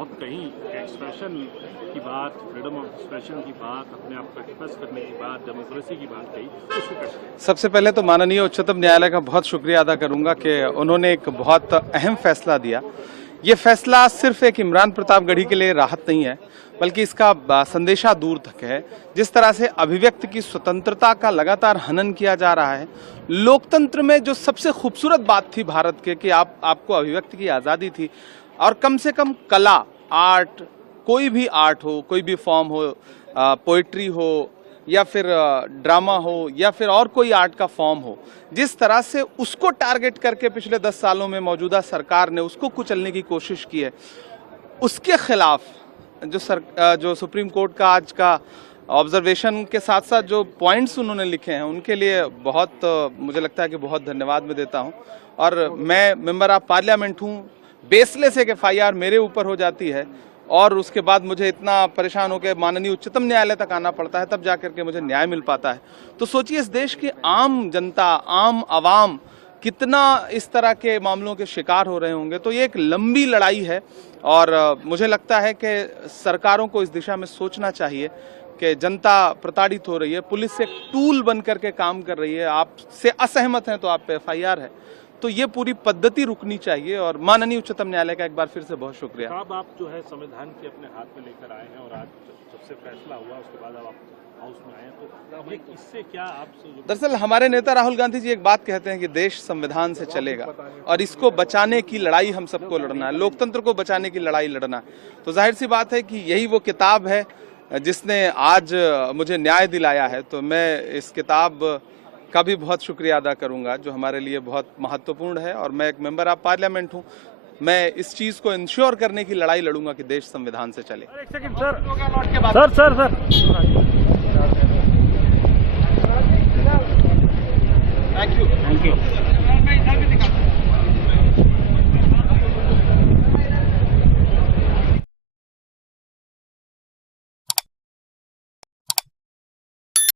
बहुत कहीं एक्सप्रेशन की बात, फ्रीडम ऑफ एक्सप्रेशन की बात, अपने आप को एक्सप्रेस करने की बात, डेमोक्रेसी की बात कही, उसको कैसे? सबसे पहले तो माननीय उच्चतम न्यायालय का बहुत शुक्रिया अदा करूंगा कि उन्होंने एक बहुत अहम फैसला दिया। ये फैसला सिर्फ एक इमरान प्रतापगढ़ी के लिए राहत नहीं है, बल्कि इसका संदेशा दूर तक है। जिस तरह से अभिव्यक्ति की स्वतंत्रता का लगातार हनन किया जा रहा है, लोकतंत्र में जो सबसे खूबसूरत बात थी भारत के कि आपको अभिव्यक्ति की आज़ादी थी, और कम से कम कला, आर्ट, कोई भी आर्ट हो, कोई भी फॉर्म हो, पोइट्री हो या फिर ड्रामा हो या फिर और कोई आर्ट का फॉर्म हो, जिस तरह से उसको टारगेट करके पिछले 10 सालों में मौजूदा सरकार ने उसको कुचलने की कोशिश की है, उसके खिलाफ जो सुप्रीम कोर्ट का आज का ऑब्जर्वेशन के साथ साथ जो पॉइंट्स उन्होंने लिखे हैं, उनके लिए बहुत मुझे लगता है कि बहुत धन्यवाद मैं देता हूं। और मैं मेंबर ऑफ पार्लियामेंट हूं, बेसलेस एक FIR मेरे ऊपर हो जाती है और उसके बाद मुझे इतना परेशान होकर माननीय उच्चतम न्यायालय तक आना पड़ता है, तब जाकर के मुझे न्याय मिल पाता है। तो सोचिए इस देश की आम जनता, आम आवाम कितना इस तरह के मामलों के शिकार हो रहे होंगे। तो ये एक लंबी लड़ाई है और मुझे लगता है कि सरकारों को इस दिशा में सोचना चाहिए कि जनता प्रताड़ित हो रही है, पुलिस एक टूल बन करके काम कर रही है, आपसे असहमत हैं तो आप पे FIR है। तो ये पूरी पद्धति रुकनी चाहिए और माननीय उच्चतम न्यायालय का एक बार फिर से बहुत शुक्रिया। अब आप जो है संविधान के अपने हाथ में लेकर आए हैं और आज जब से फैसला हुआ उसके बाद अब आप हाउस में आए हैं, तो ये इससे क्या आप? दरअसल हमारे नेता राहुल गांधी जी एक बात कहते हैं कि देश संविधान से चलेगा और इसको बचाने की लड़ाई हम सबको लड़ना है, लोकतंत्र को बचाने की लड़ाई लड़ना है। तो जाहिर सी बात है कि यही वो किताब है जिसने आज मुझे न्याय दिलाया है। तो मैं इस किताब का भी बहुत शुक्रिया अदा करूंगा जो हमारे लिए बहुत महत्वपूर्ण है। और मैं एक मेंबर ऑफ पार्लियामेंट हूं, मैं इस चीज को इंश्योर करने की लड़ाई लड़ूंगा कि देश संविधान से चले। एक सेकंड सर। Thank you.